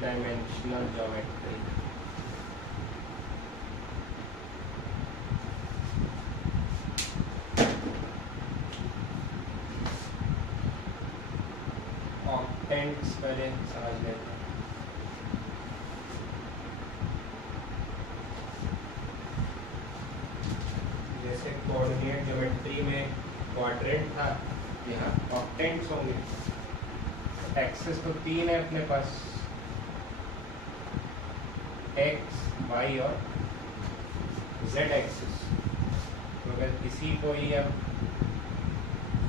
Dimensional geometry. Octants पहले समझ लेते हैं। जैसे कोऑर्डिनेट ज्योमेट्री में क्वाड्रेंट था, यहाँ ऑक्टेंट्स होंगे। एक्सिस तो 3 है अपने पास, एक्स, वाई और जेड एक्सिस। तो अगर इसी को ही अब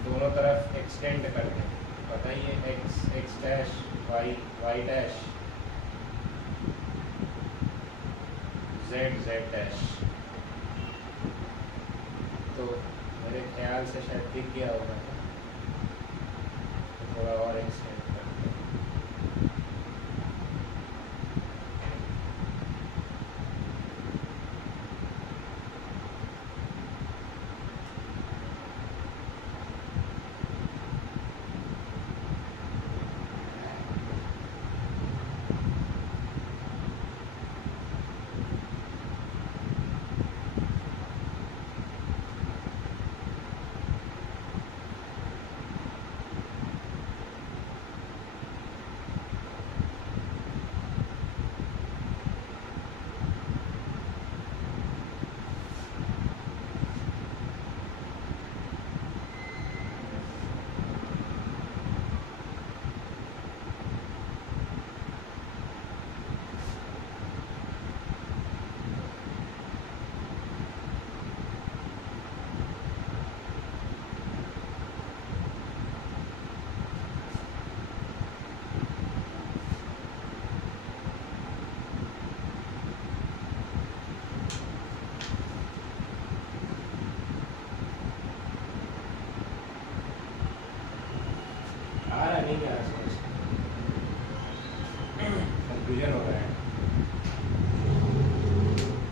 दोनों तरफ एक्सटेंड कर दें, बताइए X X dash, Y Y dash, Z Z dash. तो मेरे ख्याल से शायद दिख गया होगा, तो थोड़ा और एक्सटेंड करते हैं। नहीं आ रहा समझ, कंफ्यूजन हो रहा है।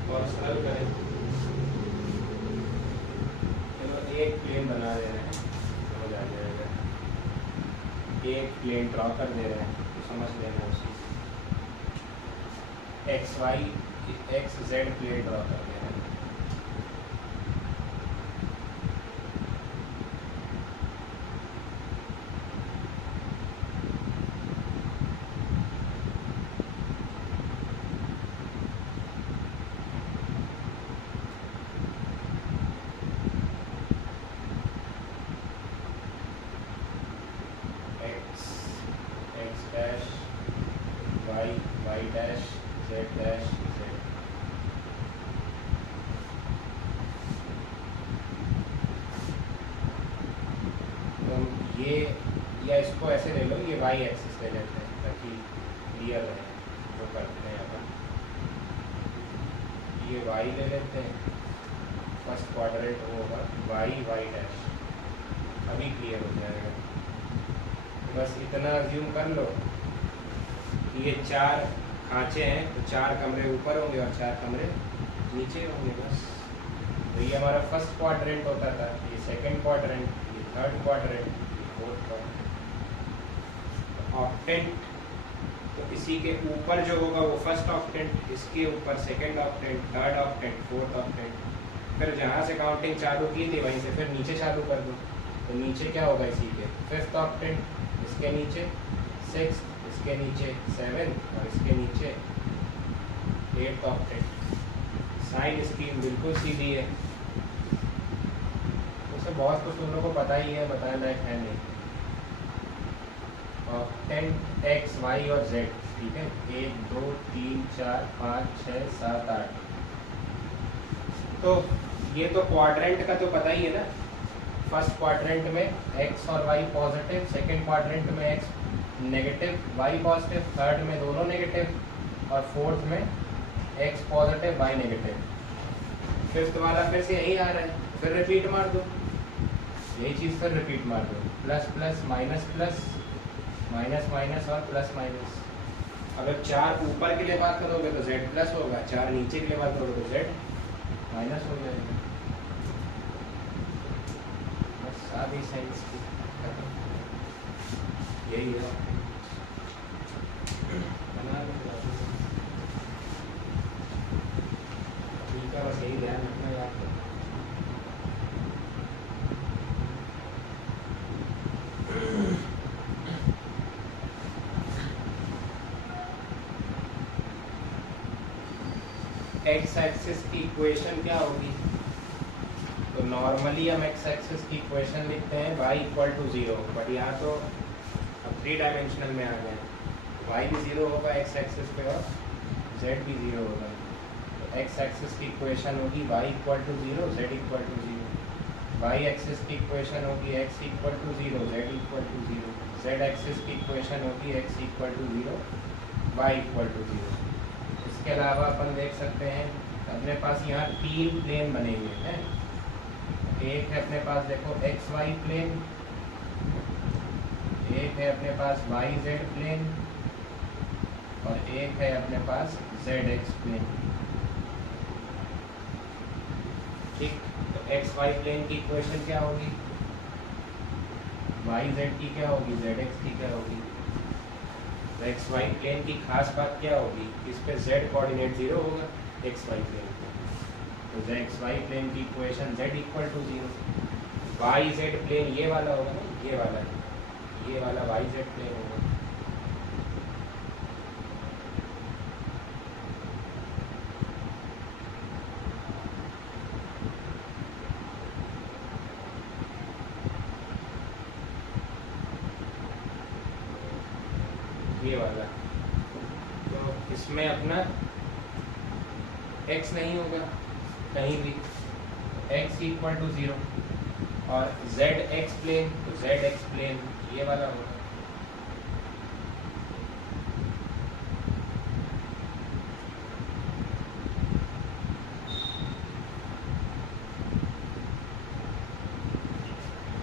और सरल करें, चलो एक प्लेन बना दे रहे हैं, समझ आ जाएगा। एक प्लेन ड्रॉ कर दे रहे हैं तो समझ लेना उसी। X Y x Z plane draw कर दे रहे हैं। ये या इसको ऐसे ले लो, ये वाई एक्सिस ले लेते हैं ताकि क्लियर रहे जो करते हैं अपन। ये वाई ले लेते हैं, फर्स्ट क्वाड्रेंट वो होगा वाई वाई डैश, अभी क्लियर हो जाएगा। बस इतना अज्यूम कर लो कि ये 4 खांचे हैं, तो 4 कमरे ऊपर होंगे और 4 कमरे नीचे होंगे बस। तो ये हमारा फर्स्ट क्वाड्रेंट होता था, ये सेकंड क्वाड्रेंट, ये third quadrant, fourth quadrant. Octant तो इसी के ऊपर जो होगा वो फर्स्ट ऑक्टेंट, इसके ऊपर second octant, third octant, fourth octant. फिर जहाँ से काउंटिंग चालू की थी वहीं से फिर नीचे चालू कर दो, तो नीचे क्या होगा इसी के फिफ्थ ऑक्टेंट, इसके नीचे सिक्स, इसके नीचे 7 और इसके नीचे 8 ऑक्टेंट। साइन स्कीम बिल्कुल सीधी है, उसे बहुत कुछ तुम लोग को पता ही है, बताया लायक है नहीं। ऑक्टेंट एक्स वाई और जेड, ठीक है, 1 2 3 4 5 6 7 8। तो ये तो क्वाड्रेंट का तो पता ही है ना, फर्स्ट क्वाड्रेंट में एक्स और वाई पॉजिटिव, सेकंड क्वाड्रेंट में X negative Y positive, third में दोनों नेगेटिव और फोर्थ में X positive Y negative. Fifth वाला फिर से यही आ रहा है, फिर रिपीट मार दो, यही चीज़ फिर रिपीट मार दो, plus plus minus plus, minus minus और प्लस माइनस। अगर 4 ऊपर के लिए बात करोगे तो z प्लस होगा, 4 नीचे के लिए बात करोगे तो z माइनस हो जाएगा। बस सारी साइंस की यही है। एक्स एक्सिस की इक्वेशन क्या होगी? तो नॉर्मली हम एक्स एक्सिस की इक्वेशन लिखते हैं y इक्वल टू 0, बट यहाँ तो अब 3 डायमेंशनल में आ गए, y भी 0 होगा एक्स एक्सिस पे और z भी 0 होगा। तो एक्स एक्सिस की इक्वेशन होगी y equal to 0, z equal to 0। Y axis की इक्वेशन होगी x equal to 0, z equal to 0। z axis की इक्वेशन होगी x equal to 0, y equal to 0। इसके अलावा अपन देख सकते हैं अपने पास यहाँ 3 प्लेन बने हुए हैं। एक है अपने पास देखो एक्स वाई प्लेन, एक है अपने पास वाई जेड प्लेन और एक है अपने पास जेड एक्स प्लेन। ठीक, तो एक्स वाई प्लेन की इक्वेशन क्या होगी? वाई जेड की क्या होगी? जेड एक्स की क्या होगी? तो एक्स वाई प्लेन की खास बात क्या होगी? इस पे जेड कोऑर्डिनेट 0 होगा एक्स वाई प्लेन। तो एक्स वाई प्लेन की equation z equal to 0। Y Z plane ये वाला होगा ना, ये वाला वाई जेड प्लेन होगा। ये वाला, तो इसमें अपना x नहीं होगा कहीं भी, x इक्वल टू 0 और जेड एक्स प्लेन, तो जेड एक्स प्लेन ये वाला होगा।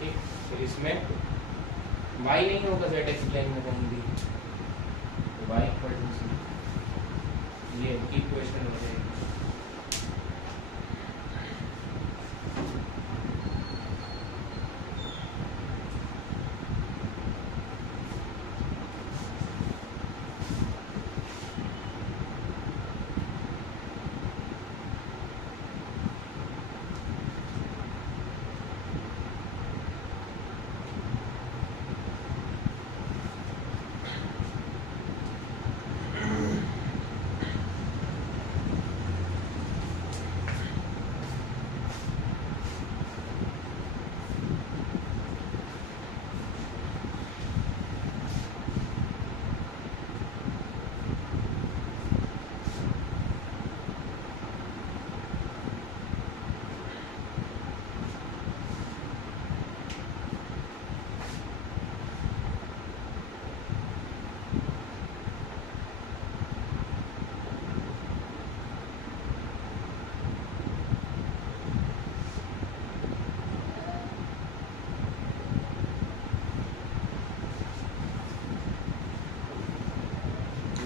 ठीक, फिर इसमें y नहीं होगा जेड एक्स प्लेन में कहीं भी, तो y इक्वल टू 0, ये इक्वेशन हो जाएगी।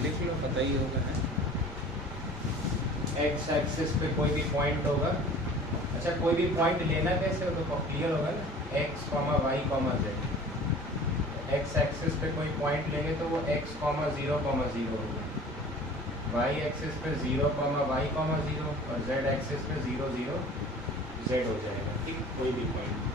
लिख लो, पता ही होगा है। एक्स एक्सिस पे कोई भी पॉइंट होगा, अच्छा कोई भी पॉइंट लेना कैसे हो तो क्लियर होगा ना, X comma Y comma Z. X axis पे कोई पॉइंट लेंगे तो वो एक्स कॉमा 0 होगा, वाई एक्सिस पे 0 वाई कॉमा 0 और जेड एक्सिस पे 0 0 जेड हो जाएगा। ठीक, कोई भी पॉइंट।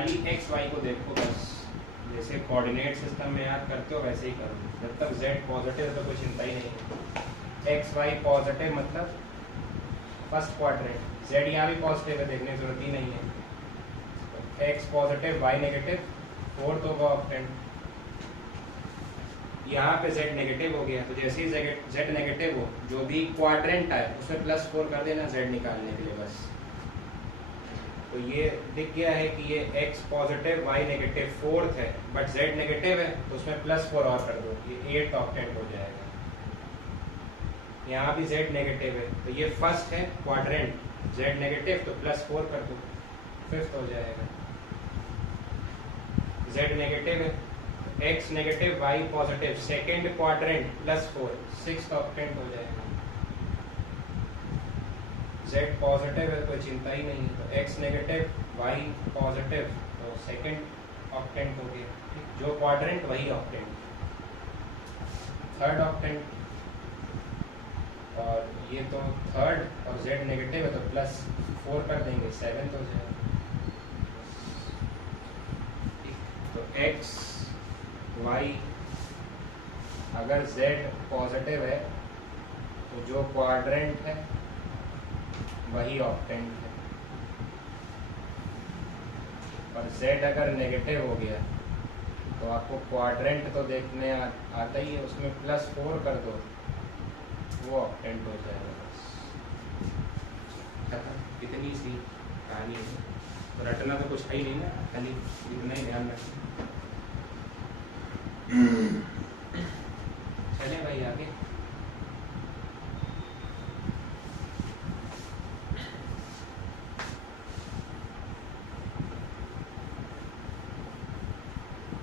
खाली एक्स वाई को देखो बस, जैसे कोऑर्डिनेट सिस्टम में याद करते हो वैसे ही करो। जब तक जेड पॉजिटिव है तो कोई चिंता ही नहीं है। एक्स वाई पॉजिटिव मतलब फर्स्ट क्वाड्रेंट, जेड यहाँ भी पॉजिटिव है, देखने की जरूरत ही नहीं है। X positive Y negative, fourth होगा ऑक्टेंट। यहाँ पे जेड नेगेटिव हो गया, तो जैसे ही जेड नेगेटिव हो जो भी क्वाड्रेंट आए उसमें +4 कर देना जेड निकालने के लिए बस। तो ये दिख गया है कि ये x positive y negative fourth है, बट z नेगेटिव है तो उसमें +4 और कर दो, ये 8 ऑक्टेंट हो जाएगा। यहाँ भी z नेगेटिव है तो ये फर्स्ट है क्वाड्रेंट, z नेगेटिव तो +4 कर दो, फिफ्थ हो जाएगा। z नेगेटिव है, x negative y positive, second quadrant +4, sixth octant हो जाएगा। z पॉजिटिव है कोई चिंता ही नहीं, तो x नेगेटिव y पॉजिटिव तो सेकंड ऑक्टेंट हो गया, जो क्वाड्रेंट वही ऑक्टेंट, थर्ड ऑक्टेंट। और ये तो थर्ड और z नेगेटिव है तो +4 कर देंगे, सेवेंथ हो जाएगा। तो x y अगर z पॉजिटिव है तो जो क्वाड्रेंट है वही ऑक्टेंट है, और z अगर नेगेटिव हो गया तो आपको क्वाड्रेंट तो देखने आता ही है, उसमें +4 कर दो, वो ऑक्टेंट हो जाएगा बस। इतनी सी कहानी है, तो रटना तो कुछ है ही नहीं ना, खाली इतना ही ध्यान रखना। चले भाई आगे।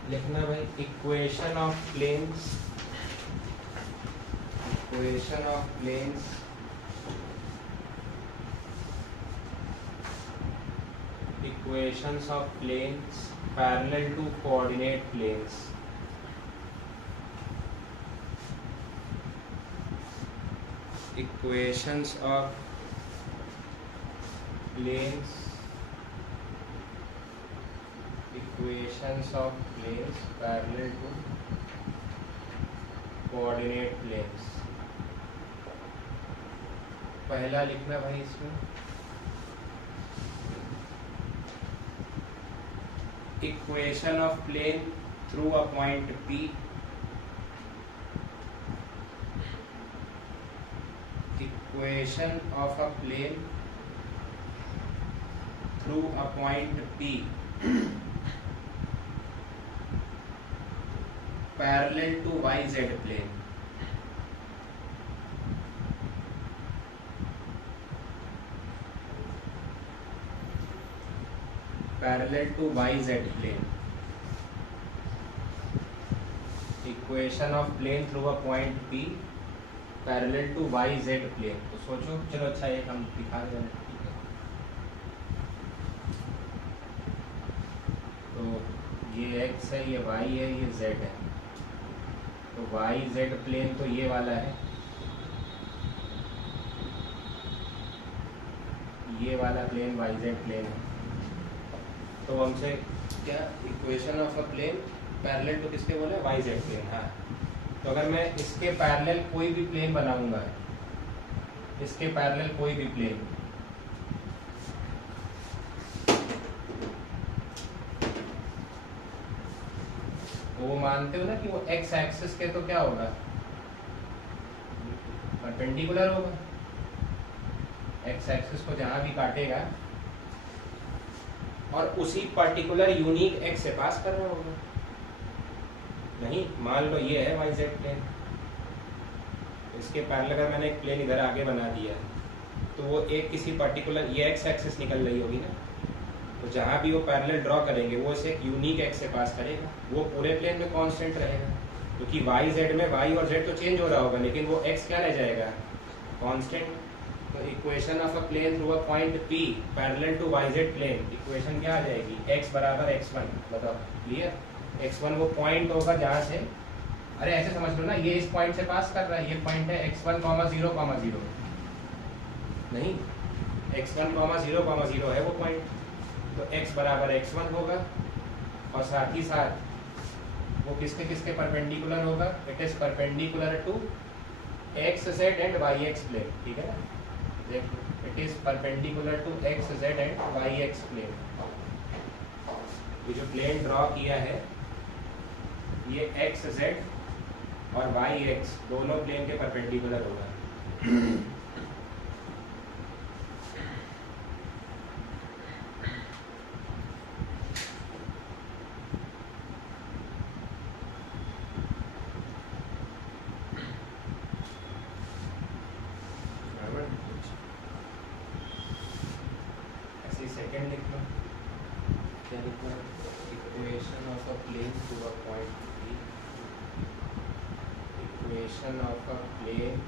लिखना भाई equation of planes, equation of planes equations of planes parallel to coordinate planes. Equations of planes, equations of planes parallel to coordinate planes। पहला लिखना भाई इसमें equation of plane through a point P, equation of a plane through a point P parallel to YZ plane। Parallel to YZ plane, equation of plane through a point P parallel to YZ plane। तो सोचो, चलो अच्छा एक हम दिखा दें, ठीक है। तो ये x है, ये y है, ये z है, तो YZ प्लेन तो ये वाला है, ये वाला प्लेन YZ प्लेन है। तो हमसे क्या equation of a plane parallel to किसके बोले, YZ प्लेन। हाँ, तो अगर मैं इसके पैरेलल कोई भी प्लेन बनाऊंगा, इसके पैरेलल कोई भी प्लेन, वो मानते हो ना कि वो x एक्सिस के तो क्या होगा, परपेंडिकुलर होगा। x एक्सिस को जहां भी काटेगा और उसी पर्टिकुलर यूनिक x से पास कर रहा होगा। नहीं, मान लो ये है YZ प्लेन, इसके पैरेलल अगर मैंने एक प्लेन इधर आगे बना दिया तो वो एक किसी पर्टिकुलर, ये x एक्सिस निकल रही होगी ना, तो जहाँ भी वो पैरेलल ड्रॉ करेंगे वो इसे एक यूनिक x से पास करेगा, वो पूरे प्लेन में कांस्टेंट रहेगा, क्योंकि y z में y और z तो चेंज हो रहा होगा लेकिन वो x क्या रह जाएगा, कांस्टेंट। तो equation of a plane through a point P parallel to YZ plane, equation क्या आ जाएगी, x बराबर x1। बताओ क्लियर, x1 वो पॉइंट होगा जहाँ से, अरे ऐसे समझ लो ना, ये इस पॉइंट से पास कर रहा है, ये पॉइंट है x1, 0, नहीं, x1, 0, है वो पॉइंट, तो x बराबर x1 होगा, और साथ ही साथ वो किसके किसके परपेंडिकुलर होगा, it is perpendicular to x z and y x plane, ठीक है ना, देखो it is perpendicular to x z and y x plane. ये जो प्लेन ड्रॉ किया है ये एक्स जेड और वाई एक्स दोनों प्लेन के परपेंडिकुलर होगा। सेकेंड लिख लो, क्या लिखना, equation of a plane to a point B, equation of a plane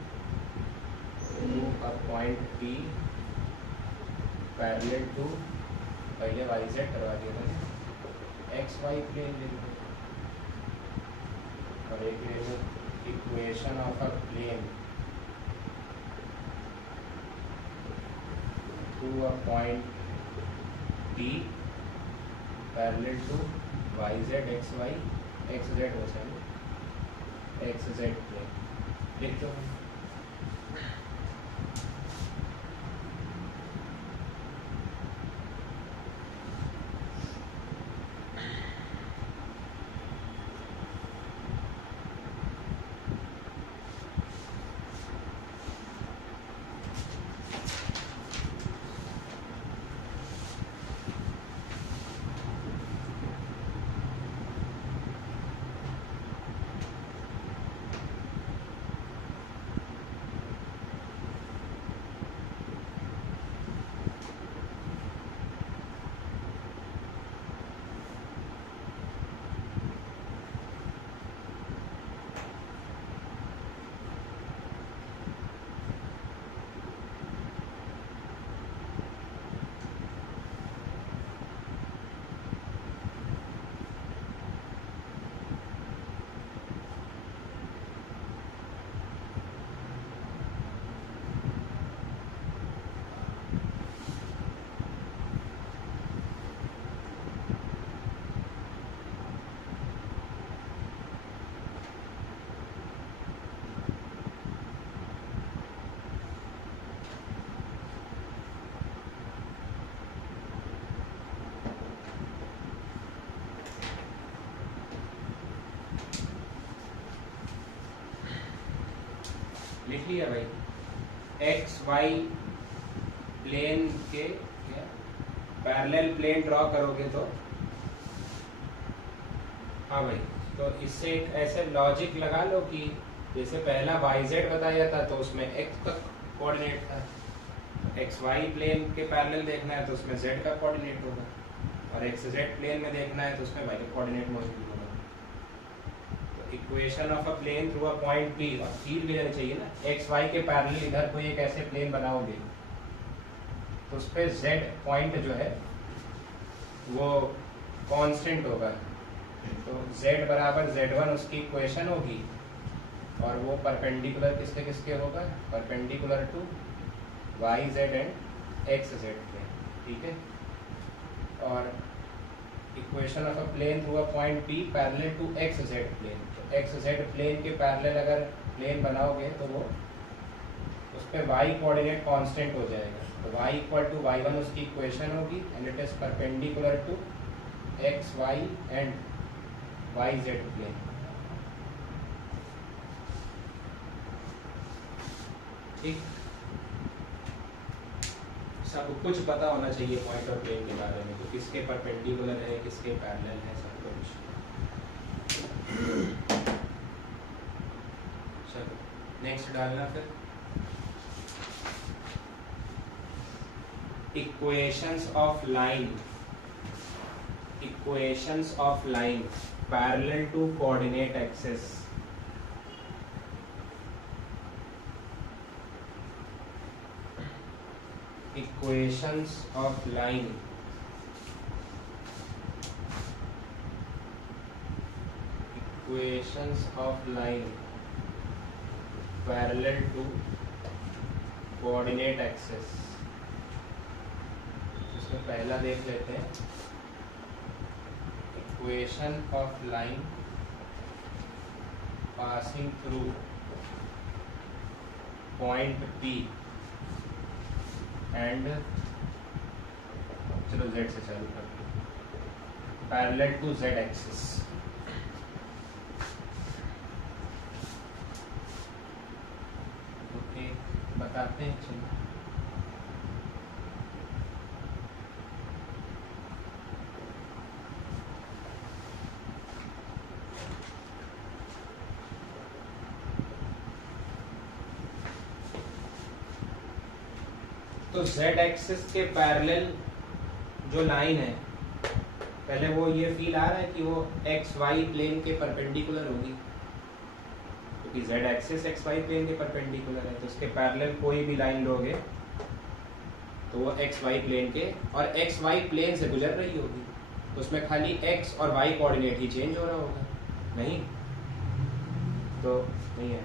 to a point B parallel to, पहले वाई जेड करवा दिया था, एक्स वाई प्लेन ले लो, और एक ले लो equation of a plane to a point P parallel to y z x Y x z हो जाए एक्स जेड प्लेन लिख दो। लिख लिया भाई, एक्स वाई प्लेन के क्या पैरेलल प्लेन ड्रॉ करोगे तो, हाँ भाई, तो इससे एक ऐसे लॉजिक लगा लो कि जैसे पहला वाई जेड बताया था तो उसमें एक्स का कोऑर्डिनेट था, एक्स वाई प्लेन के पैरेलल देखना है तो उसमें जेड का कोऑर्डिनेट होगा, और एक्स जेड प्लेन में देखना है तो उसमें वाई का कोऑर्डिनेट मौजूद होगा। Equation of a plane through a point P, और फील भी रहनी चाहिए ना, एक्स वाई के पैरेलल इधर कोई एक ऐसे प्लेन बनाओगे तो उस पर जेड पॉइंट जो है वो कांस्टेंट होगा, तो z बराबर z1 उसकी इक्वेशन होगी, और वो परपेंडिकुलर किसके किसके होगा, perpendicular to y z and x Z plane, ठीक है। और equation of a plane through a point P parallel to x Z plane, तो एक्स जेड प्लेन के पैरेलल अगर प्लेन बनाओगे तो वो उस पर वाई कोऑर्डिनेट कांस्टेंट हो जाएगा, तो y इक्वल टू y1 उसकी इक्वेशन होगी, and it is perpendicular to x y and y Z plane. ठीक, सब कुछ पता होना चाहिए पॉइंट और प्लेन के बारे में, तो किसके परपेंडिकुलर है किसके पैरेलल है सब कुछ। चलो नेक्स्ट डालना फिर, equations of line, equations of line parallel to coordinate axis. Equations of line parallel to coordinate axis। इसमें पहला देख लेते हैं, equation of line passing through point P and, चलो Z से चालू करते हैं, parallel to Z axis. Okay, बताते हैं। चलो तो Z एक्सिस के पैरेलल जो लाइन है, पहले वो ये फील आ रहा है कि वो एक्स वाई प्लेन के परपेंडिकुलर होगी, क्योंकि Z axis x Y plane के परपेंडिकुलर है, तो उसके पैरेलल कोई भी लाइन लोगे तो वो एक्स वाई प्लेन के, और एक्स वाई प्लेन से गुजर रही होगी, तो उसमें खाली एक्स और वाई कोऑर्डिनेट ही चेंज हो रहा होगा, नहीं तो नहीं है।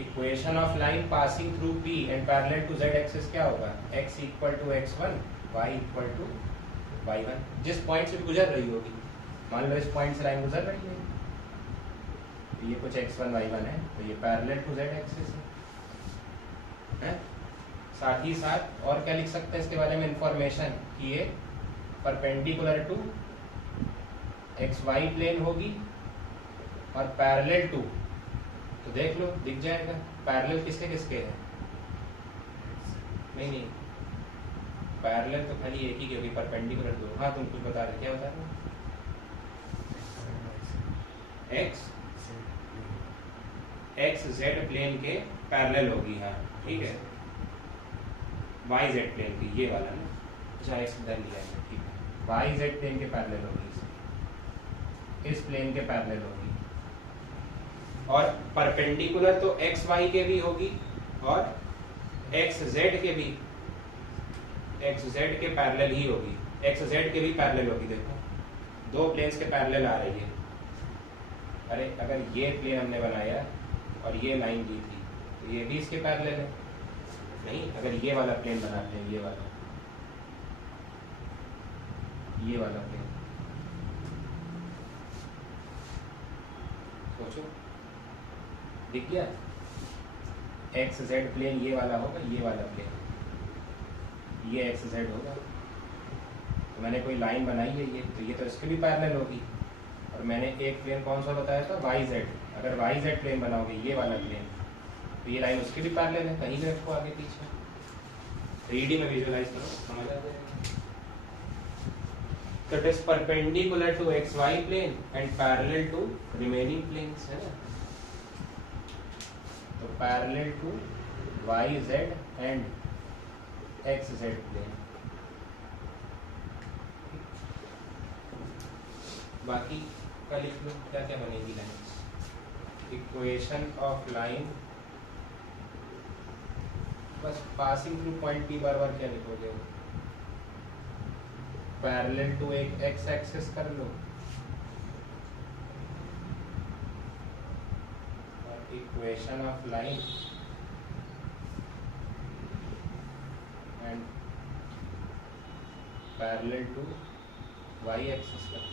Equation of line passing through P and parallel to Z axis क्या होगा, x equal to x1, y equal to y1, जिस पॉइंट से भी गुजर रही होगी। मान लो इस पॉइंट से लाइन गुजर रही है, तो ये कुछ x1 y1 है, तो ये पैरेलल टू Z एक्सिस है। साथ ही साथ और क्या लिख सकते हैं इसके बारे में इंफॉर्मेशन, कि ये परपेंडिकुलर टू XY प्लेन होगी और पैरेलल टू, तो देख लो दिख जाएगा पैरेलल किसके किसके है, नहीं पैरेलल तो खाली एक ही की होगी, परपेंडिकुलर दो। हाँ तुम कुछ बता रहे, क्या बता रहे, एक्स जेड प्लेन के पैरेलल होगी, हाँ ठीक है, वाई जेड प्लेन की, ये वाला ना, अच्छा एक्स इधर लिया है, ठीक है, वाई जेड प्लेन के पैरेलल होगी, इस प्लेन के पैरेलल होगी, और परपेंडिकुलर तो एक्स वाई के भी होगी और एक्स जेड के भी, एक्स जेड के पैरेलल ही होगी, एक्स जेड के भी पैरेलल होगी। देखो दो प्लेन्स के पैरेलल आ रही है, अरे अगर ये प्लेन हमने बनाया और ये लाइन दी थी तो ये भी इसके पैरेलल है, नहीं अगर ये वाला प्लेन बनाते हैं, ये वाला प्लेन, सोचो दिख गया, एक्स जेड प्लेन ये वाला होगा, ये वाला प्लेन ये एक्स जेड होगा, तो मैंने कोई लाइन बनाई है ये, तो ये तो इसके भी पैरेलल होगी, और मैंने एक प्लेन कौन सा बताया था, वाई जेड, अगर वाई जेड प्लेन बनाओगे ये वाला प्लेन, तो ये लाइन उसके भी पैरेलल है, कहीं भी रखो आगे पीछे, 3D में विजुअलाइज करो समझ आ जाएगा। तो it is perpendicular to x Y plane and parallel to remaining planes, है ना, तो parallel to y z and x Z plane. बाकी का लिख लो, क्या क्या बनेगी लाइन्स, इक्वेशन ऑफ लाइन, बस पासिंग थ्रू पॉइंट P बार बार क्या लिखोगे, पैरेलल टू एक एक्स एक्सिस कर लो, और equation of line and parallel to y axis कर लो।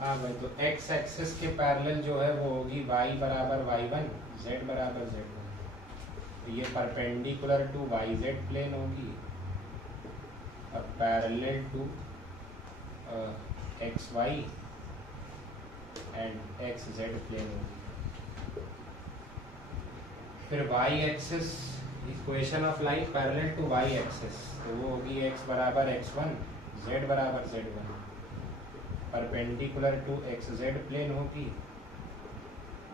हाँ भाई, तो एक्स एक्सिस के पैरेलल जो है वो होगी y बराबर y1, z बराबर z1। तो ये perpendicular to y Z plane होगी और parallel to x y and x Z plane होगी। फिर y axis, equation of line parallel to y axis, तो वो होगी x बराबर x1, z बराबर z1, perpendicular to x Z plane होगी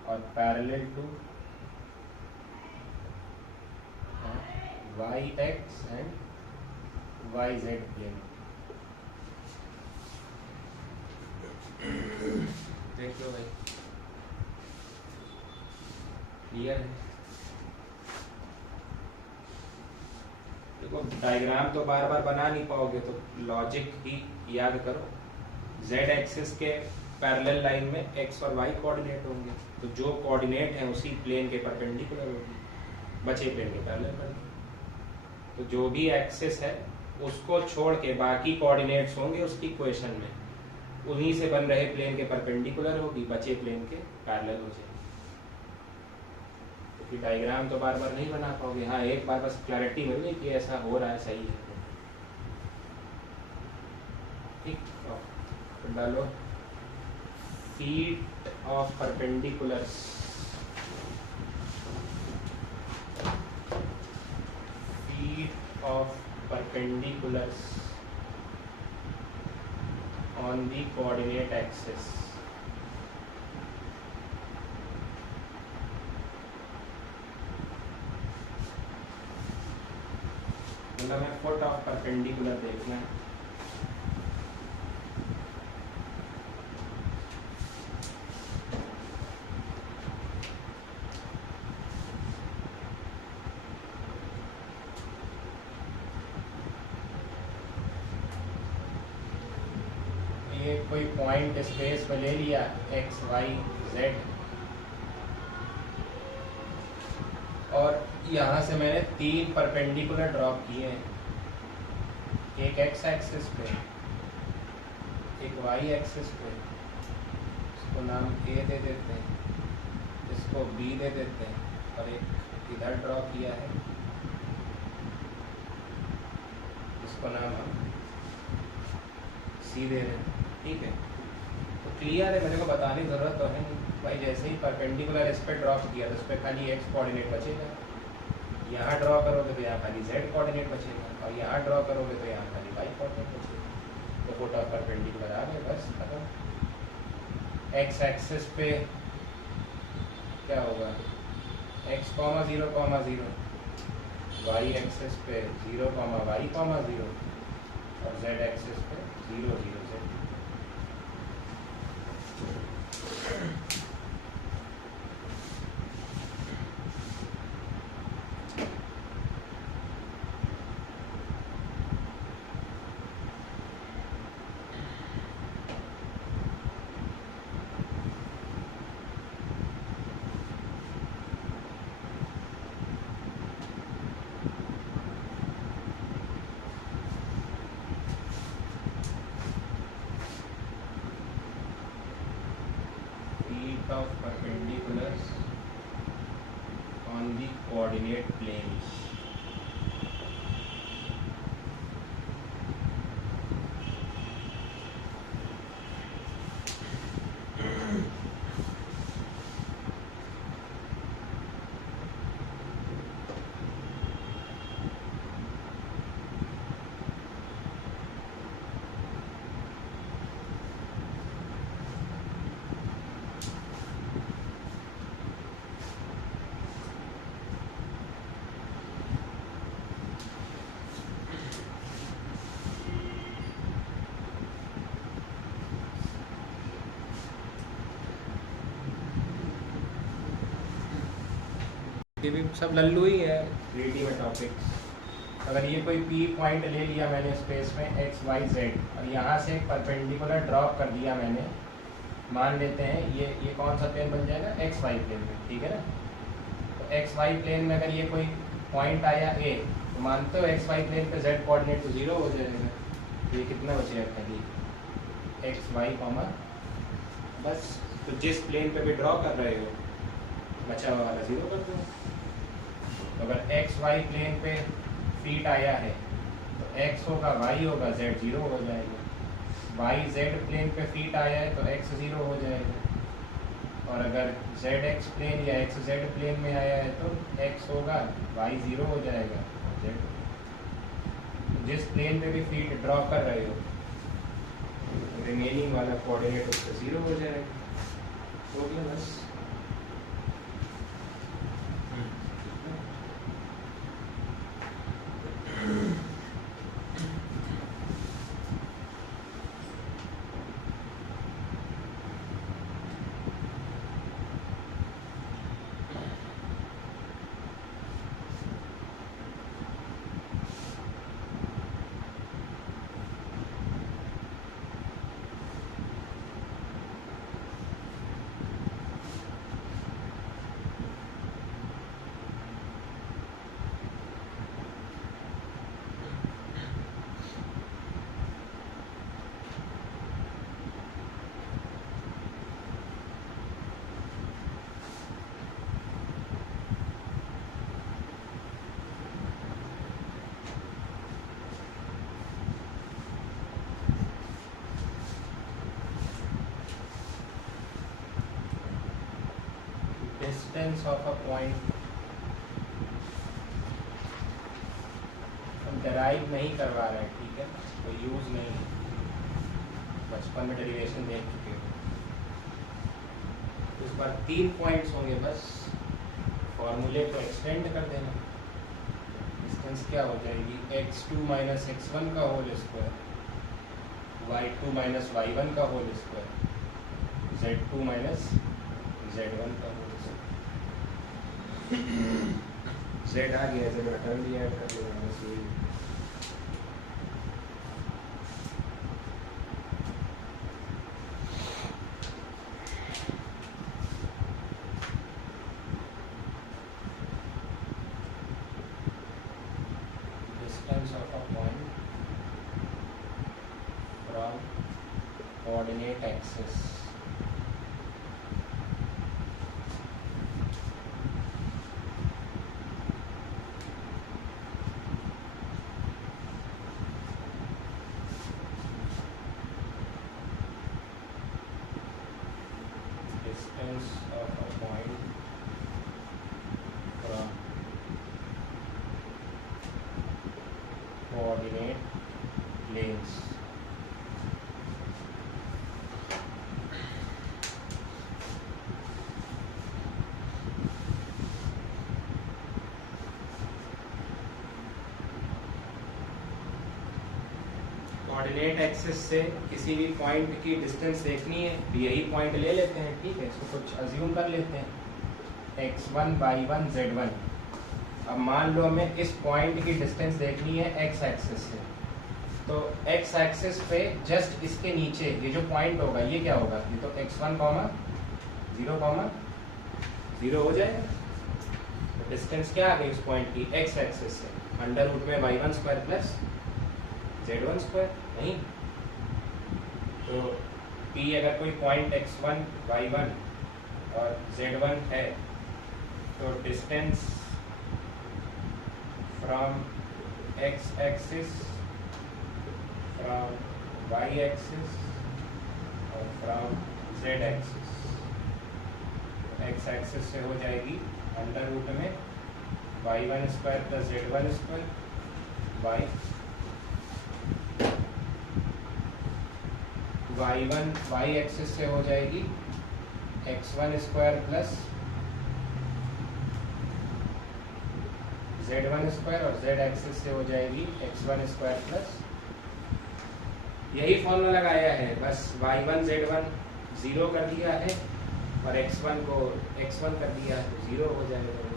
और parallel to y x and y Z plane. देखो भाई, क्लियर है? देखो डायग्राम तो बार बार बना नहीं पाओगे, तो लॉजिक ही याद करो। जेड एक्सिस के पैरेलल लाइन में एक्स और वाई कोऑर्डिनेट होंगे, तो जो कोऑर्डिनेट है उसी प्लेन के परपेंडिकुलर होगी, बचे प्लेन के पैरेलल पड़ेगी। तो जो भी एक्सिस है उसको छोड़ के बाकी कोऑर्डिनेट्स होंगे उसकी इक्वेशन में, उन्हीं से बन रहे प्लेन के परपेंडिकुलर होगी, बचे प्लेन के पैरेलल हो जाएगी। क्योंकि डायग्राम तो बार बार नहीं बना पाओगे। हाँ, एक बार बस क्लैरिटी मिल गई कि ऐसा हो रहा है, सही है। ठीक, तो डालो feet of perpendiculars, feet of perpendiculars on the coordinate axis। मतलब मैं फुट ऑफ परपेंडिकुलर देखना है। ये कोई पॉइंट स्पेस में ले लिया एक्स वाई जेड, और यहाँ से मैंने 3 परपेंडिकुलर ड्रॉप किए हैं, एक एक्स एक्सिस पे, एक वाई एक्सिस पे, इसको नाम ए दे देते हैं, इसको बी दे देते हैं, और एक इधर ड्रॉ किया है, इसको नाम हम सी दे रहे हैं। ठीक है, तो क्लियर है, मेरे को बताने की ज़रूरत तो है नहीं भाई। जैसे ही परपेंडिकुलर इस पर ड्रॉप किया तो उस पर खाली एक्स कोऑर्डिनेट बचेगा, यहाँ ड्रॉ करोगे तो यहाँ खाली जेड कोऑर्डिनेट बचेगा, और यहाँ ड्रॉ करोगे तो यहाँ खाली वाई कोऑर्डिनेट बचेगा। तो फुट ऑफ परपेंडिकुलर आ गए, बस खत्म। एक्स एक्सिस पे क्या होगा, x, 0, 0, वाई एक्सिस पे 0, y, 0, और z एक्सिस पे 0, 0, z। Of perpendiculars on the coordinate planes। ये भी सब लल्लू ही है, रेडी में टॉपिक्स। अगर ये कोई पी पॉइंट ले लिया मैंने स्पेस में एक्स वाई जेड, और यहाँ से एक परपेंडिकुलर ड्रॉप कर दिया मैंने, मान लेते हैं ये कौन सा प्लेन बन जाएगा, एक्स वाई प्लेन में, ठीक है ना। तो एक्स वाई प्लेन में अगर ये कोई पॉइंट आया ए, तो मानते हो एक्स वाई प्लेन पे जेड कोऑर्डिनेट तो 0 हो जाएगा। तो ये कितना बचेगा, खाली एक्स वाई कॉमा बस, तो जिस प्लेन पे भी ड्रॉ कर रहे हो बचा हुआ वाला 0 कर दो। तो अगर एक्स वाई प्लेन पे फीट आया है तो एक्स होगा, वाई होगा, जेड 0 हो जाएगा। वाई जेड प्लेन पे फीट आया है तो एक्स 0 हो जाएगा। और अगर जेड एक्स प्लेन या एक्स जेड प्लेन में आया है तो एक्स होगा, वाई 0 हो जाएगा और जेड। जिस प्लेन पे भी फीट ड्रॉ कर रहे हो रिमेनिंग वाला कोऑर्डिनेट उसका 0 हो जाएगा। हो गया बस। डिस्टेंस ऑफ अ पॉइंट हम डराइव नहीं करवा रहे हैं, ठीक है, तो यूज नहीं, बचपन में डेरिवेशन देख चुके हो। इस बार 3 पॉइंट्स होंगे बस, फॉर्मूले को एक्सटेंड कर देना। डिस्टेंस क्या हो जाएगी, x2 माइनस x1 का whole square, y2 minus y1 का whole square, z2 minus z1 का होल स्क्वायर। z आ गया, z रिटर्न भी ऐड कर लेना बस यही। Distance of a point from coordinate axis distance of a point from coordinate planes coordinate axis से किसी भी पॉइंट की डिस्टेंस देखनी है, यही पॉइंट ले लेते हैं, ठीक है, इसको कुछ अज्यूम कर लेते हैं x1 y1 z1। अब मान लो हमें इस पॉइंट की डिस्टेंस देखनी है x एक्सिस से, तो x एक्सिस पे जस्ट इसके नीचे ये जो पॉइंट होगा ये क्या होगा, ये तो x1 0 हो जाएगा। तो डिस्टेंस क्या आ गई उस पॉइंट की x एक्सिस से, अंडर रूट में y1 square plus z1 square, नहीं तो P अगर कोई पॉइंट x1 y1 और z1 है तो distance from x axis, from y axis और from z axis, x axis से हो जाएगी अंडर रूट में y1 square plus z1 square, y axis से हो जाएगी x1 square plus z1 square और z एक्सिस से हो जाएगी x1 स्क्वायर प्लस, यही फॉर्मूला लगाया है बस, y1 z1 0 कर दिया है और x1 को x1 कर दिया है तो 0 हो जाएगा।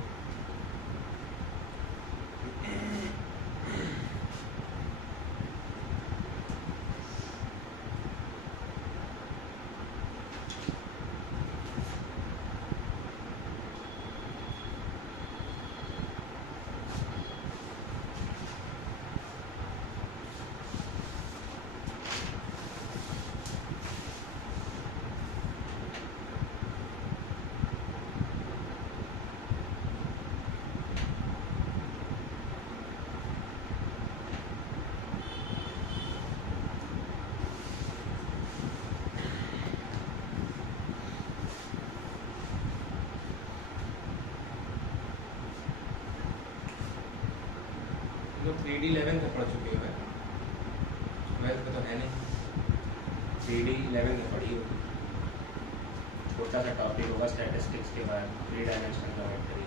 लोग 3D 11 में पढ़ चुके हैं, 12th में तो है नहीं। 3D 11 में पढ़ी होगी, छोटा सा टॉपिक होगा स्टैटिस्टिक्स के बाद, 3 डायमेंशनल ज्योमेट्री,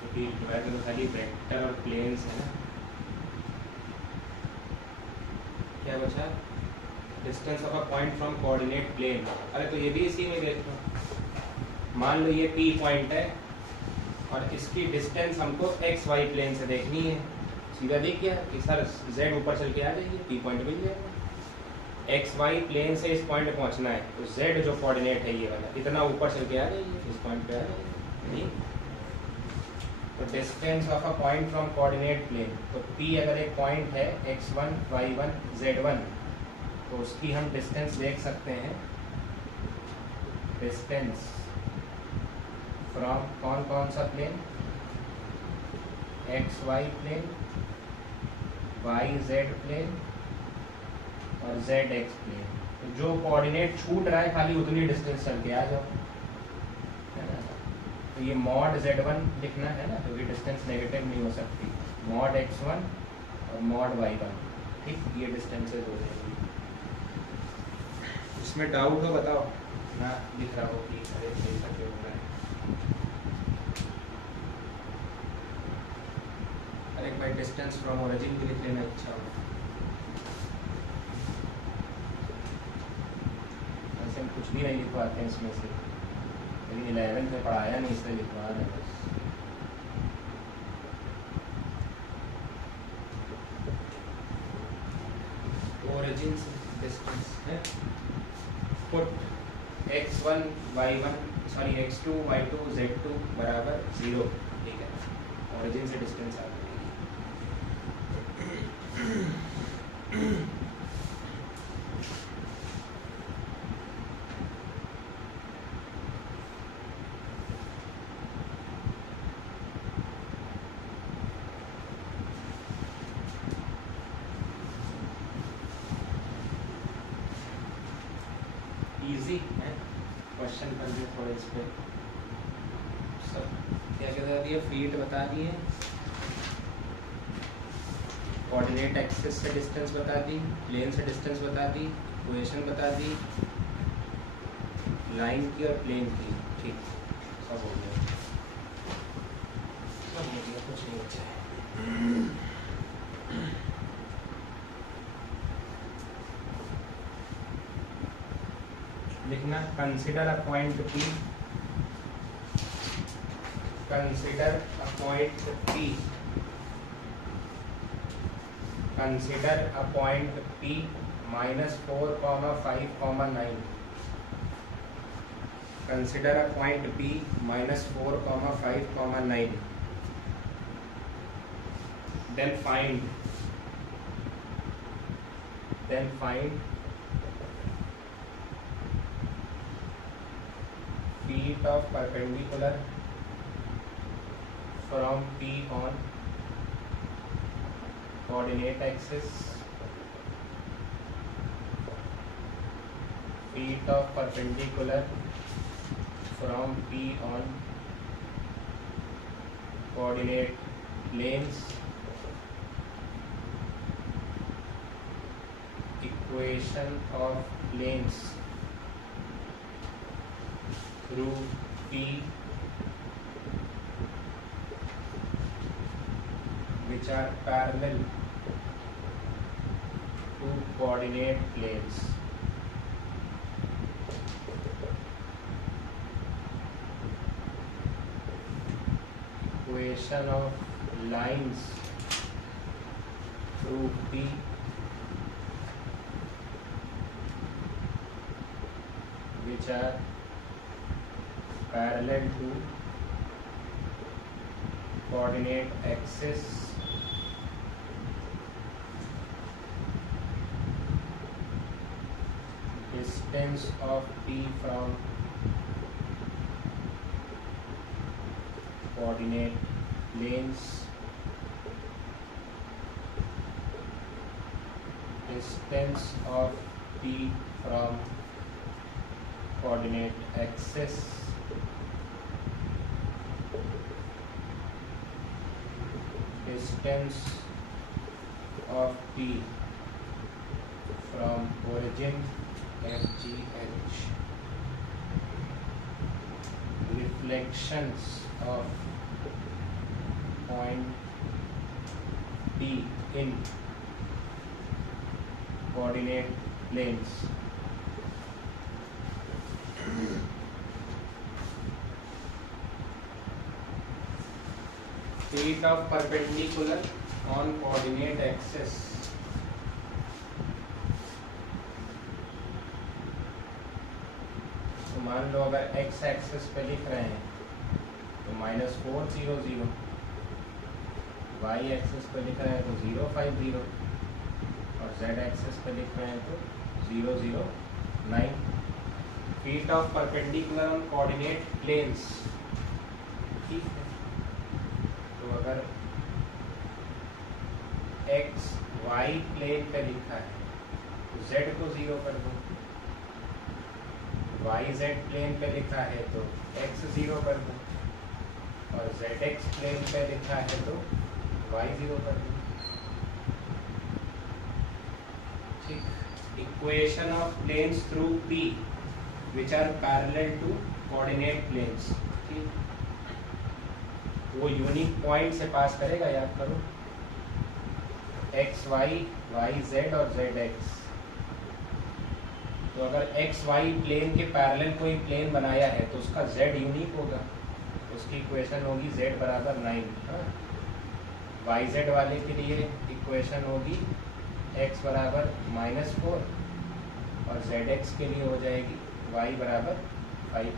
क्योंकि 12th में तो खाली वेक्टर और प्लेन्स है ना। क्या बचा? Distance of a point from coordinate plane. अरे तो ये भी इसी में देख लो, मान लो ये P पॉइंट है और इसकी डिस्टेंस हमको एक्स वाई प्लेन से देखनी है। सीधा देख गया कि सर Z ऊपर चल के आ जाइए, P पॉइंट मिल जाएगा। एक्स वाई प्लेन से इस पॉइंट पे पहुंचना है तो Z जो कोऑर्डिनेट है ये वाला, इतना ऊपर चल के आ जाइए, इस पॉइंट पे आ जाइए। तो distance of a point from coordinate plane, तो P अगर एक पॉइंट है x1 y1 z1, तो उसकी हम डिस्टेंस देख सकते हैं। डिस्टेंस फ्रॉम कौन कौन सा plane? X Y plane, y Z plane और जेड एक्स प्लेन। तो जो कोऑर्डिनेट छूट रहा है खाली उतनी डिस्टेंस चल के आ जाओ, है ना। तो ये मॉड z1 लिखना है ना, क्योंकि डिस्टेंस नेगेटिव नहीं हो सकती। मॉड x1 और मॉड y1, ठीक, ये डिस्टेंसेज हो जाएंगी। इसमें डाउट हो बताओ ना, दिख रहा हो कि अरे ऐसा क्यों हो रहा है। अरे भाई डिस्टेंस फ्रॉम ओरिजिन भी लिख लेना, अच्छा हो। ऐसे हम कुछ भी नहीं लिखवाते हैं इसमें से, लेकिन 11th में पढ़ाया नहीं इसलिए लिखवा रहे बस। ओरिजिन से डिस्टेंस है, put x1 y1 sorry x2 y2 z2 बराबर 0, ठीक है। ओरिजिन से डिस्टेंस आ गई। इजी है क्वेश्चन कर दिए थोड़े इस पे सब। क्या बता दिए? फीट बता दिए, कोऑर्डिनेट एक्सिस से डिस्टेंस बता दी, प्लेन से डिस्टेंस बता दी, इक्वेशन बता दी, लाइन की और प्लेन की, ठीक, सब हो गया, सब हो गया, कुछ नहीं बचा है। लिखना consider a point P, consider a point P, consider a point P -4, 5, 9, consider a point P -4, 5, 9, then find feet of perpendicular from P on coordinate axis, feet of perpendicular from P on coordinate planes, equation of planes through P which are parallel to coordinate planes. Equation of lines through P which are parallel to coordinate axis distance of P from coordinate planes, distance of P from coordinate axis, distance of P from origin FGH, reflections of point P in coordinate planes. Feet of perpendicular on coordinate axis. तो मान लो अगर x axis पे लिख रहे हैं तो -4 0 0, y axis पे लिख रहे हैं तो 0 5 0, और z एक्सिस पे लिख रहे हैं तो 0 0 9. Feet of perpendicular on coordinate planes. ठीक है, तो अगर x y प्लेन पे लिखा है तो z को 0 कर दो, y z प्लेन पे लिखा है तो x 0 कर दो, और z x प्लेन पे लिखा है तो y 0 कर दो. ठीक. Equation of planes through P which are parallel to coordinate planes. ठीक, वो यूनिक पॉइंट से पास करेगा, याद करो. एक्स वाई, वाई जेड और जेड एक्स. तो अगर एक्स वाई प्लेन के पैरेलल कोई प्लेन बनाया है तो उसका जेड यूनिक होगा. उसकी इक्वेशन होगी जेड बराबर 9. वाई जेड वाले के लिए इक्वेशन होगी एक्स बराबर -4, और जेड एक्स के लिए हो जाएगी y बराबर 5.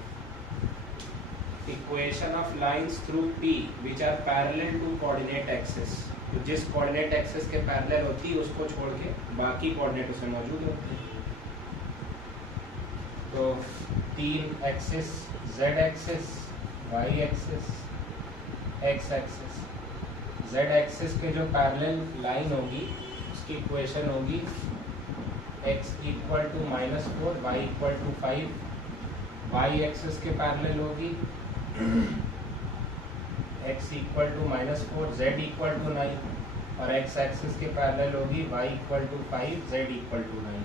Equation of lines through P which are parallel to coordinate axis. तो जिस कोऑर्डिनेट एक्सिस के पैरेलल होती है उसको छोड़ के बाकी कोऑर्डिनेट उसमें मौजूद होते हैं. तो 3 axis, z axis, y axis, x axis. z axis के जो पैरेलल लाइन होगी उसकी इक्वेशन होगी x equal to -4, y equal to 5. y axis के पैरेलल होगी x equal to -4, z equal to 9, और x एक्सिस के पैरेलल होगी y equal to 5, z equal to 9.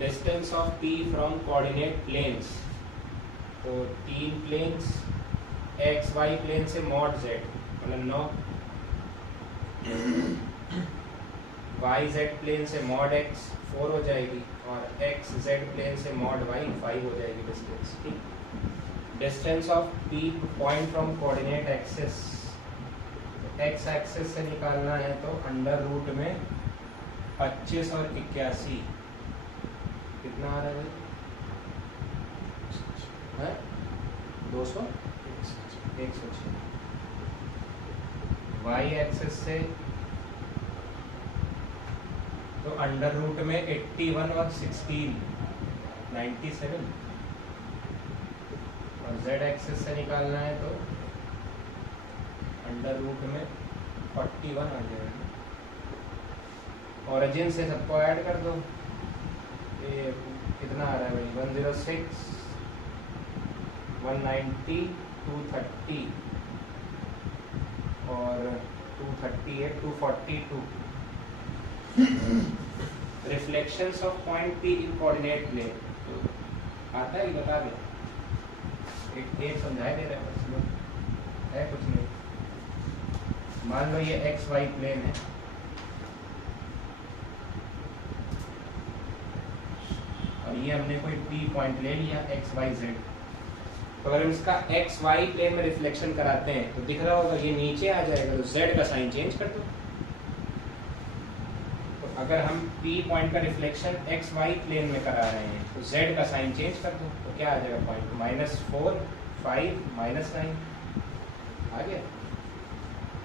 Distance of P from coordinate planes. तो 3 planes, x y plane से mod z मतलब 9, y z plane से mod x 4 हो जाएगी, और x z प्लेन से mod y 5 हो जाएगी डिस्टेंस. ठीक. Distance of P point from coordinate axis. x axis से निकालना है तो अंडर रूट में 25 और 81 कितना आ रहा है? 200 106. y एक्सिस से तो अंडर रूट में 81 और 16 97, और z एक्सिस से निकालना है तो अंडर रूट में 41 आ जाएगा. ओरिजिन से सबको ऐड कर दो. ये कितना आ रहा है भाई? 106, 190, 230 और 238, 242. Reflections of point P in coordinate plane. आता है, बता दे. एक समझाए दे रहे हैं, है कुछ नहीं. मान लो ये एक्स वाई प्लेन है, और ये हमने कोई P पॉइंट ले लिया एक्स वाई जेड. तो अगर इसका एक्स वाई प्लेन में रिफ्लेक्शन कराते हैं तो दिख रहा होगा ये नीचे आ जाएगा, तो z का साइन चेंज कर दो. तो अगर हम P पॉइंट का रिफ्लेक्शन एक्स वाई प्लेन में करा रहे हैं तो z का साइन चेंज कर दो. तो क्या आ जाएगा पॉइंट? -4, 5, -9 आ गया.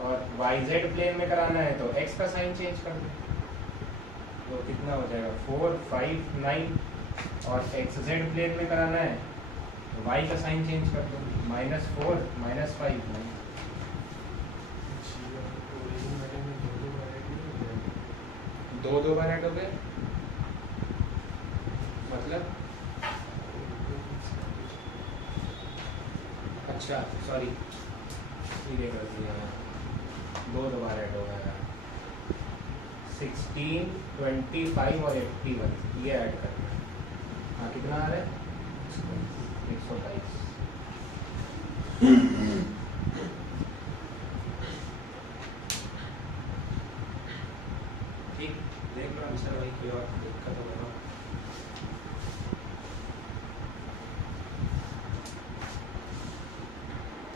और वाई जेड प्लेन में कराना है तो x का साइन चेंज कर दो. तो कितना हो जाएगा? 4, 5, 9. और एक्स जेड प्लेन में कराना है तो y का साइन चेंज कर दो. -4, -5, 9. दो वैरायटी हो गए मतलब. अच्छा सॉरी, सीधे कर दिया. दो दोबारा ऐड हो गया, 16, 25 और 81 ये ऐड करना है। हाँ कितना आ रहा है? 122। ठीक, देख लो आंसर भाई, कोई और दिक्कत हो बताओ।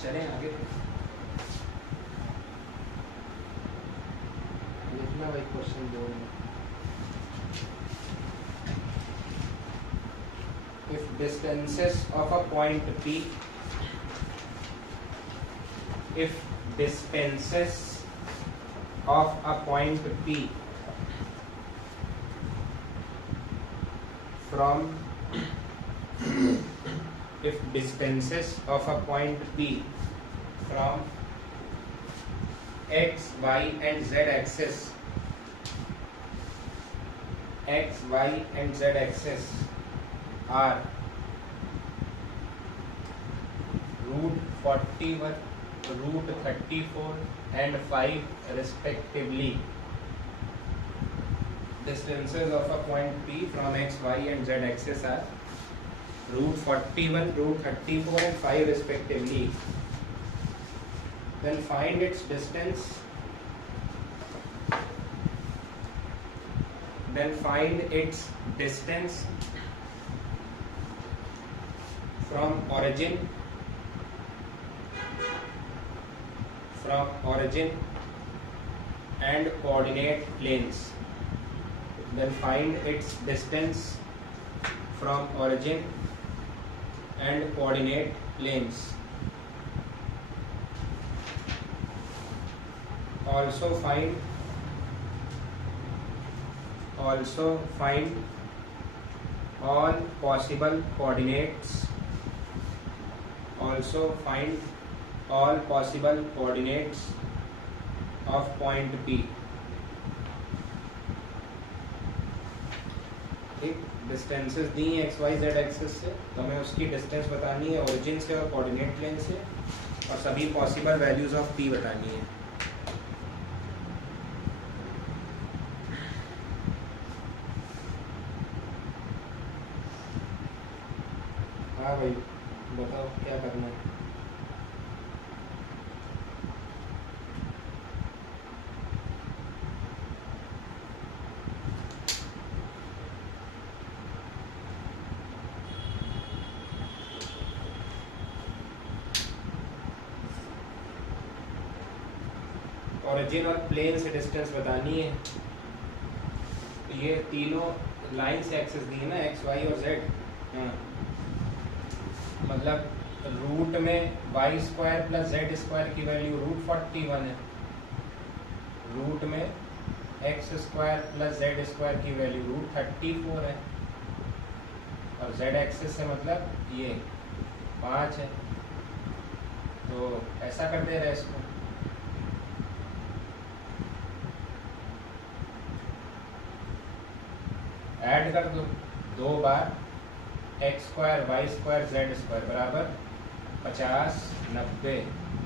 चलें आगे, लिखना भाई क्वेश्चन दो में। If distances of a point P, if distances of a point P from if distances of a point P from x, y and z axis, x, y and z axis are root 41, root 34 and 5 respectively. Distances of a point P from x, y and z axis are root 41, root 34 and 5 respectively. Then find its distance. Then find its distance from origin and coordinate planes. Then find its distance from origin and coordinate planes. Also find all possible coordinates. Also find all possible coordinates of point P. ठीक, distances दी हैं x Y Z axis से, तो हमें उसकी distance बतानी है origin से और कोऑर्डिनेट प्लेन से, और सभी पॉसिबल वैल्यूज ऑफ पी बतानी है। हाँ भाई बताओ क्या करना है। ओरिजिन और प्लेन से डिस्टेंस बतानी है। तो ये तीनों लाइन से एक्सेस दी है ना, एक्स वाई और जेड। हाँ, मतलब रूट में y square plus z square की वैल्यू रूट 41 है, रूट में x square plus z square की वैल्यू रूट 34 है, और जेड एक्सिस से मतलब ये 5 है। तो ऐसा कर दे रहे इसको, ऐड कर दो, 2 बार x square y square z square बराबर 50, 90,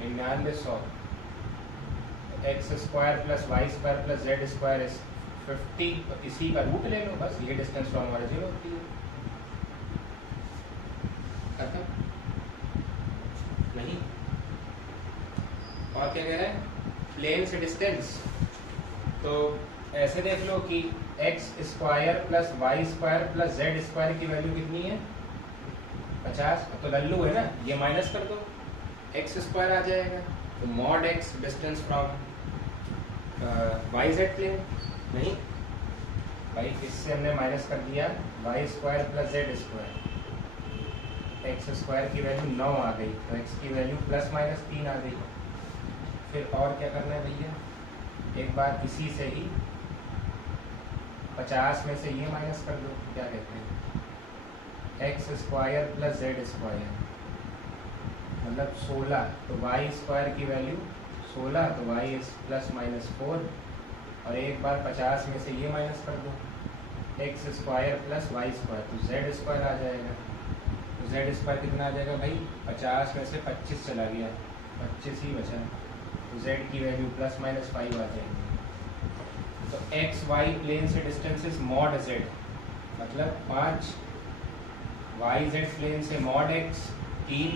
99, 100। X square plus y square plus z square 50, तो इसी का रूट ले लो बस, ये डिस्टेंस फ्रॉम ओरिजिन होती है। खत्म? नहीं, और क्या कह रहे हैं? प्लेन से डिस्टेंस। तो ऐसे देख लो कि x square plus y square plus z square की वैल्यू कितनी है? 50। तो लल्लू है ना, ये माइनस कर दो, एक्स स्क्वायर आ जाएगा। तो mod x distance from y Z plane. नहीं भाई, इससे हमने माइनस कर दिया y square plus z square, x square की वैल्यू 9 आ गई, तो एक्स की वैल्यू प्लस माइनस 3 आ गई। फिर और क्या करना है भैया, एक बार इसी से ही 50 में से ये माइनस कर दो, क्या कहते हैं, x square plus z square मतलब 16, तो वाई स्क्वायर की वैल्यू 16, तो वाई प्लस माइनस 4, और एक बार 50 में से ये माइनस कर दो, x square plus y square, तो जेड स्क्वायर आ जाएगा। तो जेड स्क्वायर कितना आ जाएगा भाई? 50 में से 25 चला गया, 25 ही बचा। z की वैल्यू प्लस माइनस 5 आ जाएगी। तो एक्स वाई प्लेन से डिस्टेंस इज मॉड z, मतलब 5, वाई जेड प्लेन से मॉड x 3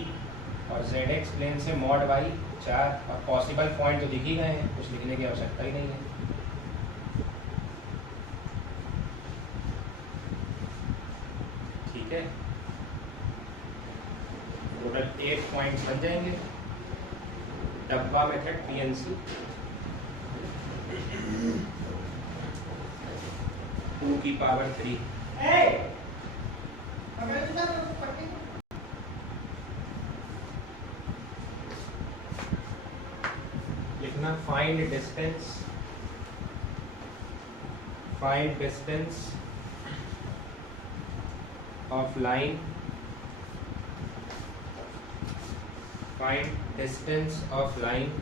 और जेड एक्स प्लेन से मॉड y 4। और पॉसिबल पॉइंट तो दिख ही गए हैं, कुछ लिखने की आवश्यकता ही नहीं है। ठीक है, टोटल 8 पॉइंट्स बन जाएंगे। डब्बा मेथड PNC 2 की पावर 3। लिखना find distance of line, find distance of line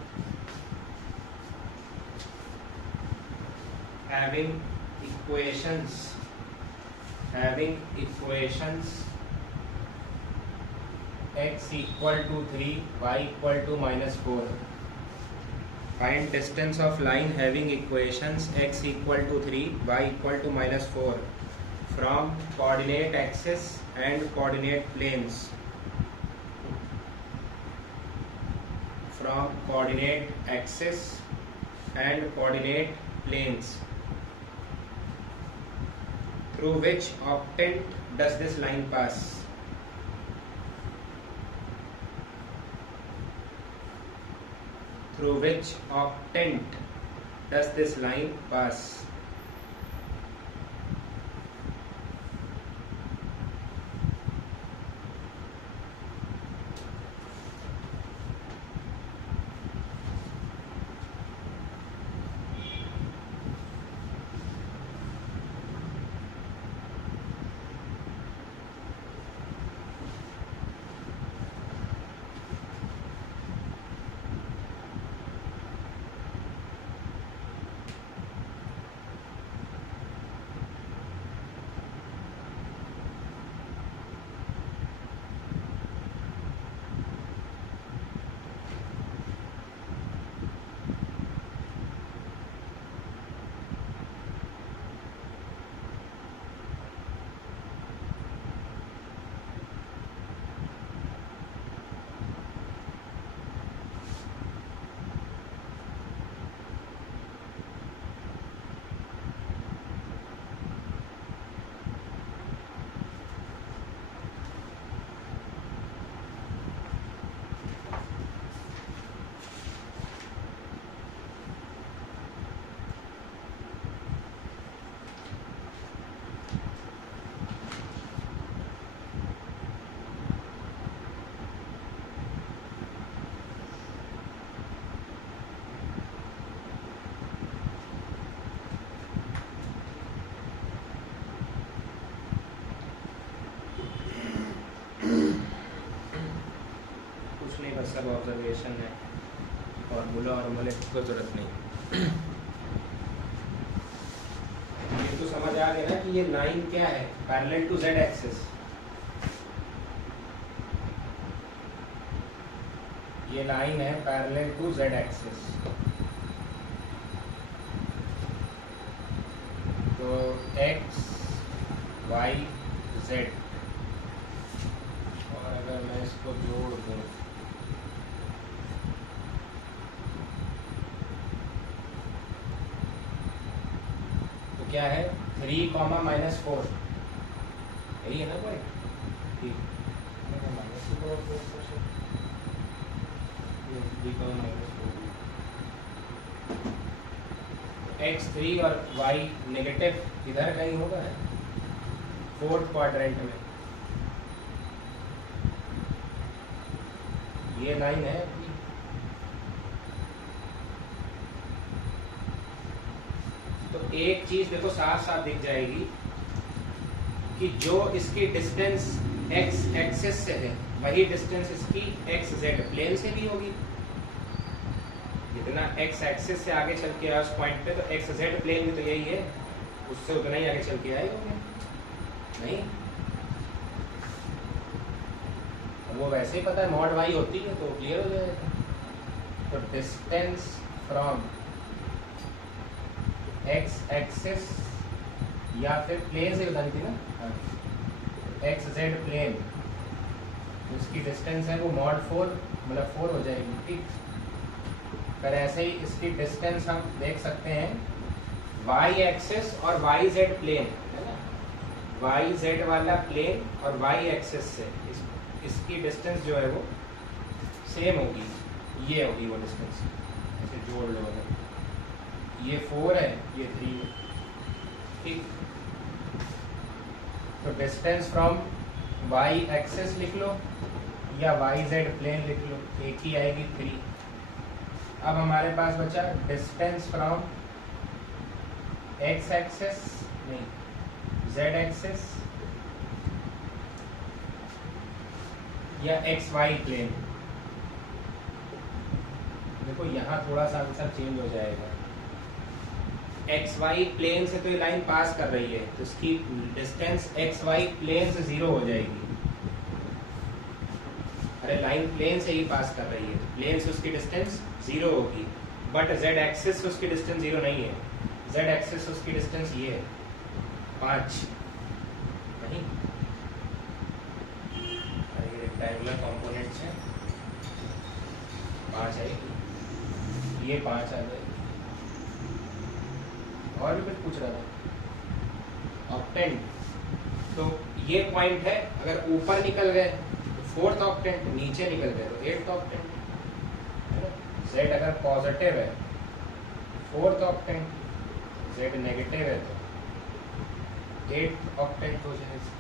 having equations x equal to 3, y equal to -4. Find distance of line having equations x equal to 3, y equal to -4 from coordinate axis and coordinate planes. From coordinate axis and coordinate planes. Through which octant does this line pass? Through which octant does this line pass? सब observation है, formula और मुझे कोई जरूरत नहीं। ये तो समझ आ गया ना कि ये लाइन क्या है, पैरेलल टू जेड एक्सिस। ये लाइन है पैरेलल टू जेड एक्सिस। तो एक्स वाई जेड, और अगर मैं इसको जोड़ दूँ क्या है, 3, -4, यही है ना कोई? x3 और y नेगेटिव इधर कहीं होगा, 4th क्वाड्रेंट में ये लाइन है। तो एक चीज देखो साफ साफ दिख जाएगी कि जो इसकी डिस्टेंस x एक्सिस से है वही डिस्टेंस इसकी x z प्लेन से भी होगी। जितना x एक्सिस से आगे चल के आया उस पॉइंट पे, तो x z प्लेन में तो यही है, उससे उतना ही आगे चल के आएगा नहीं। वो वैसे ही पता है मॉड y होती है तो क्लियर हो जाएगा। तो डिस्टेंस फ्रॉम एक्स एक्सिस या फिर प्लेन से बतानी थी ना, एक्स जेड प्लेन, उसकी डिस्टेंस है वो मॉड 4 मतलब 4 हो जाएगी, ठीक। फिर ऐसे ही इसकी डिस्टेंस हम देख सकते हैं वाई एक्सिस और वाई जेड प्लेन है ना, वाई जेड वाला प्लेन और वाई एक्सिस से इसकी डिस्टेंस जो है वो सेम होगी, ये होगी वो डिस्टेंस, ऐसे जोड़ लो, ये 4 है ये 3 है, ठीक। तो डिस्टेंस फ्रॉम वाई एक्सिस लिख लो या वाई जेड प्लेन लिख लो, एक ही आएगी 3। अब हमारे पास बचा डिस्टेंस फ्रॉम एक्स एक्सिस नहीं जेड एक्सिस या एक्स वाई प्लेन। देखो यहाँ थोड़ा सा आंसर चेंज हो जाएगा, एक्स वाई प्लेन से तो ये लाइन पास कर रही है तो इसकी डिस्टेंस एक्स वाई प्लेन से 0 हो जाएगी। अरे लाइन प्लेन से ही पास कर रही है, प्लेन से उसकी डिस्टेंस 0 होगी, बट जेड एक्सिस से उसकी डिस्टेंस 0 नहीं है, जेड एक्सिस से उसकी डिस्टेंस ये है 5 नहीं, अरे रेक्टेंगुलर कंपोनेंट्स हैं 5 है, ये 5 आ जाएगी। और भी कुछ पूछ रहा था ऑक्टेंट, तो ये पॉइंट है, अगर ऊपर निकल गए तो 4th ऑक्टेंट, नीचे निकल गए तो 8th ऑक्टेंट, जेड अगर पॉजिटिव है 4th ऑक्टेंट, जेड नेगेटिव है तो 8th ऑक्टेंट हो जाएगा।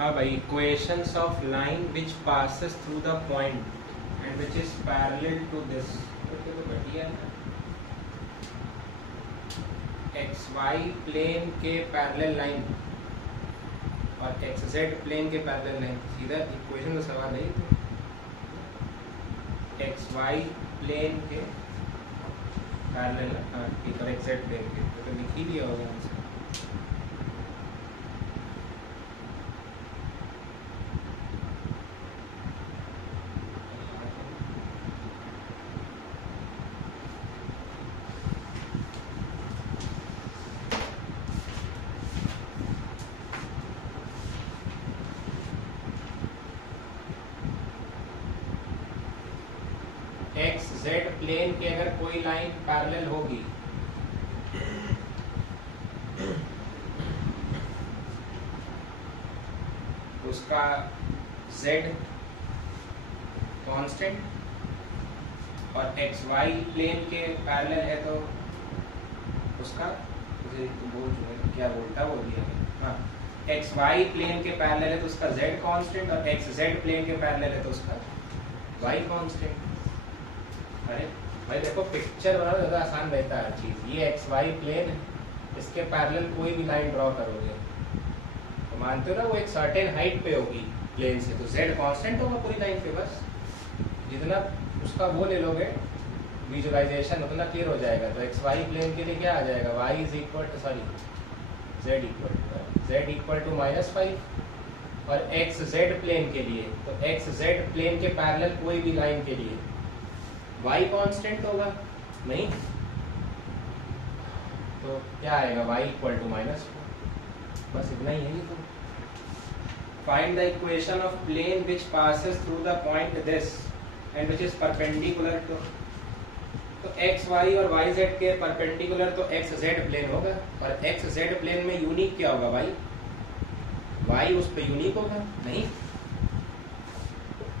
हाँ भाई, equations of line which passes through the point and which is parallel to this, तो बढ़िया है। एक्स वाई प्लेन के पैरेलल लाइन और एक्स जेड प्लेन के पैरेलल लाइन, सीधा इक्वेशन का सवाल है। एक्स वाई प्लेन के पैरेलल, हाँ ठीक है, एक्स जेड प्लेन के तो लिख ही दिया होगा आंसर। जेड प्लेन के अगर कोई लाइन पैरेलल होगी उसका z कांस्टेंट, और एक्स वाई प्लेन के पैरेलल है तो उसका क्या बोलता वो दिया हाँ, एक्स वाई प्लेन के पैरेलल है तो उसका z कांस्टेंट, और एक्स जेड प्लेन के पैरेलल है तो उसका y कांस्टेंट। अरे भाई देखो, पिक्चर बनाना ज़्यादा आसान रहता है हर चीज़। ये एक्स वाई प्लेन, इसके पैरेलल कोई भी लाइन ड्रॉ करोगे तो मानते हो ना वो एक सर्टेन हाइट पे होगी प्लेन से, तो z कांस्टेंट होगा पूरी लाइन पे। बस जितना उसका वो ले लोगे विजुअलाइजेशन उतना क्लियर हो जाएगा। तो एक्स वाई प्लेन के लिए क्या आ जाएगा, y is equal to z equal to -5, और एक्स जेड प्लेन के लिए तो एक्स जेड प्लेन के पैरेलल कोई भी लाइन के लिए y कांस्टेंट होगा नहीं, तो क्या आएगा y इक्वल टू -4। बस इतना ही है ये। तो find the equation of plane which passes through the point this and which is perpendicular to, तो एक्स वाई और वाई जेड के परपेंडिकुलर तो एक्स जेड प्लेन होगा, और एक्स जेड प्लेन में यूनिक क्या होगा, वाई उस पे यूनिक होगा नहीं।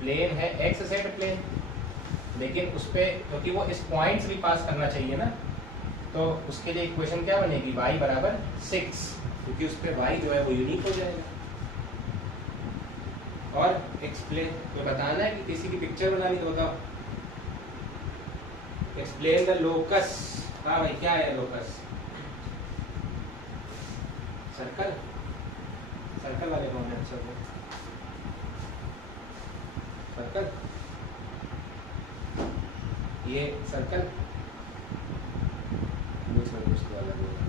प्लेन है एक्स जेड प्लेन, लेकिन उस पे क्योंकि वो इस पॉइंट्स भी पास करना चाहिए ना, तो उसके लिए इक्वेशन क्या बनेगी, y बराबर 6, क्योंकि उस पे y जो है वो यूनिक हो जाएगा। और एक्सप्लेन तो बताना है कि किसी की पिक्चर बनानी तो बताओ। Explain the locus. हाँ भाई, क्या है लोकस? सर्कल। सर्कल वाले कौन है? सर्कल, ये सर्कल कुछ तो अलग होगा।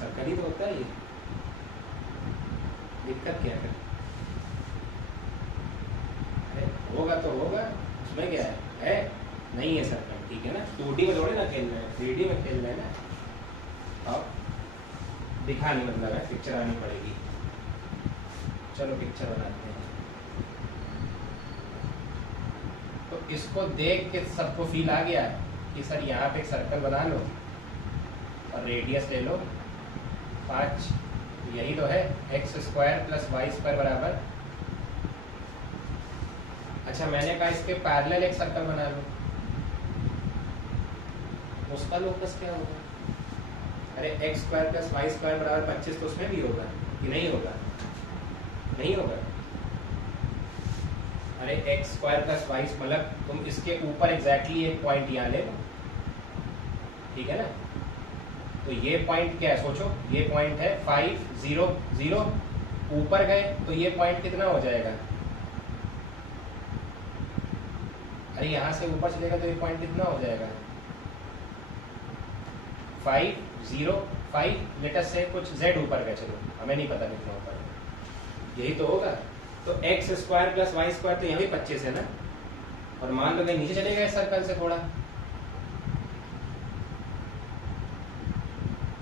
सर्कल ही तो होता है ये। दिक्कत क्या है? होगा तो होगा, उसमें क्या है नहीं है सर्कल, ठीक है ना। 2D में थोड़ी ना खेलना है, 3D में खेलना है ना। अब दिखाने मतलब है, पिक्चर आनी पड़ेगी। चलो पिक्चर बनाते हैं। तो इसको देख के सबको फील आ गया कि सर यहाँ पे एक सर्कल बना लो और रेडियस ले लो 5, यही तो है x² + y² बराबर। अच्छा, मैंने कहा इसके पैरेलल एक सर्कल बना लो, उसका लोकस क्या होगा? अरे x² + y² बराबर 25 तो उसमें भी होगा कि नहीं होगा? नहीं होगा। अरे x² + y मतलब तुम इसके ऊपर एग्जैक्टली एक पॉइंट यहाँ ले लो, ठीक है ना। तो ये पॉइंट क्या है, सोचो, ये पॉइंट है 5 0 0, ऊपर गए तो ये पॉइंट कितना हो जाएगा? अरे यहाँ से ऊपर चलेगा तो ये पॉइंट कितना हो जाएगा? 5 0 5, लेटेस्ट से कुछ z ऊपर गए, चलो हमें नहीं पता कितना ऊपर, यही तो होगा। तो x² + y² तो यहाँ भी 25 है ना, और मान लो कि नीचे चले गए सर्कल से थोड़ा,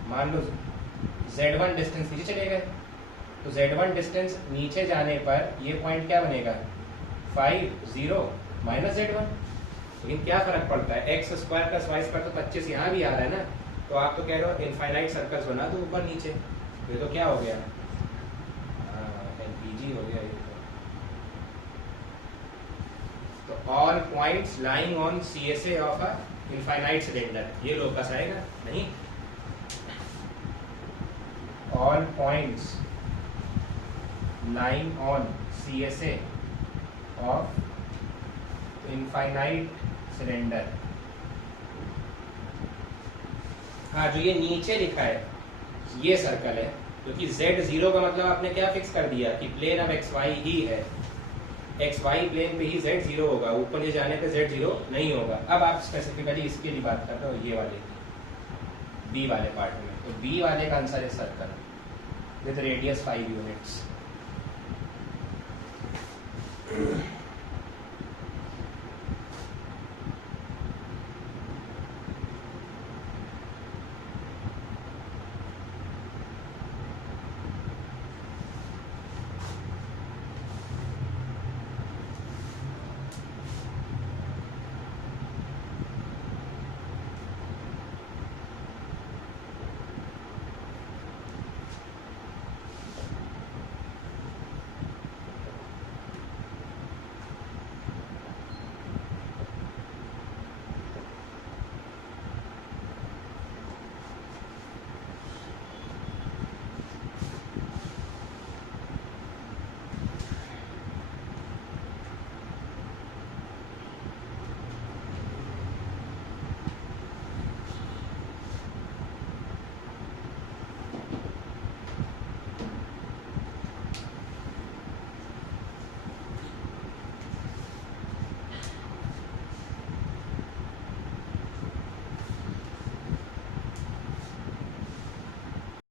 मान लो z1 डिस्टेंस नीचे चले गए, तो z1 डिस्टेंस नीचे जाने पर ये पॉइंट क्या बनेगा? 5 0 -z1। लेकिन क्या फर्क पड़ता है, x² + y² तो 25 यहाँ भी आ रहा है ना, तो आप तो कह रहे हो इनफाइनाइट सर्कल्स बना दो ऊपर नीचे, ये तो क्या हो गया, LPG हो गया ये तो। All points lying on CSA of a infinite cylinder, ये लोकस आएगा नहीं। all points lying on CSA of infinite cylinder। हाँ, जो ये नीचे लिखा है ये सर्कल है, क्योंकि Z0 का मतलब आपने क्या फिक्स कर दिया कि प्लेन अब XY ही है, XY प्लेन पे ही Z0 होगा, ऊपर ये जाने पे Z0 नहीं होगा। अब आप स्पेसिफिकली इसके लिए बात कर रहे हो, ये वाले B वाले पार्ट में, तो B वाले का आंसर है सर्कल विद रेडियस 5 यूनिट्स।